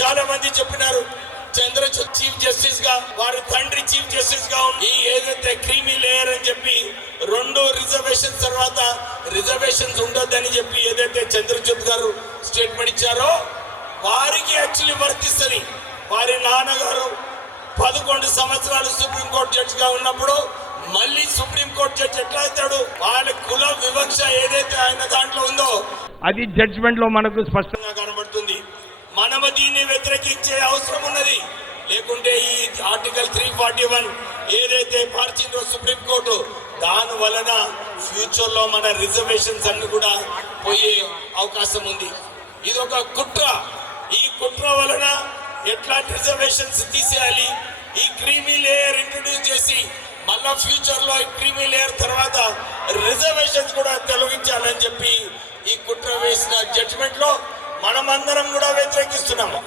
చాలా మంది చెప్పినారు చంద్రచూడ్ చీఫ్ జస్టిస్ గా వారి తండ్రి చీఫ్ జస్టిస్ గా ఈ ఏదైతే క్రీమీ లేయర్ అని చెప్పి 2 రిజర్వేషన్స్ తర్వాత రిజర్వేషన్స్ ఉండొద్దని చెప్పి ఏదైతే చంద్రచూడ్ గారు స్టేట్మెంట్ ఇచ్చారో వారికి యాక్చువల్లీ వర్తిస్తుంది. వారి నాన్నగారు 11 సంవత్సరాలు సుప్రీంకోర్టు జడ్జి గా ఉన్నప్పుడు మళ్ళీ సుప్రీంకోర్టు జడ్జి ఎట్లా అవుతాడు? వాళ్ళ కుల వివక్ష ఏదైతే ఆయన దాంట్లో ఉందో అది జడ్జిమెంట్ లో మనకు స్పష్టంగా కనబడుతుంది. మనము దీన్ని వ్యతిరేకించే అవసరం ఉన్నది. లేకుంటే ఈ ఆర్టికల్ 341 ఏదైతే మార్చిందో సుప్రీంకోర్టు దాని వలన ఫ్యూచర్ లో మన రిజర్వేషన్స్ అన్ని కూడా పోయే అవకాశం ఉంది. ఇది ఒక కుట్ర. ఈ కుట్ర వలన ఎట్లాంటి రిజర్వేషన్స్ తీసేయాలి, ఈ క్రీమీ లేయర్ ఇంట్రొడ్యూస్ చేసి మళ్ళా ఫ్యూచర్ లో ఈ క్రీమీ లేయర్ తర్వాత రిజర్వేషన్స్ కూడా తొలగించాలని చెప్పి ఈ కుట్ర వేసిన జడ్జిమెంట్ లో మనమందరం కూడా వ్యతిరేకిస్తున్నాము.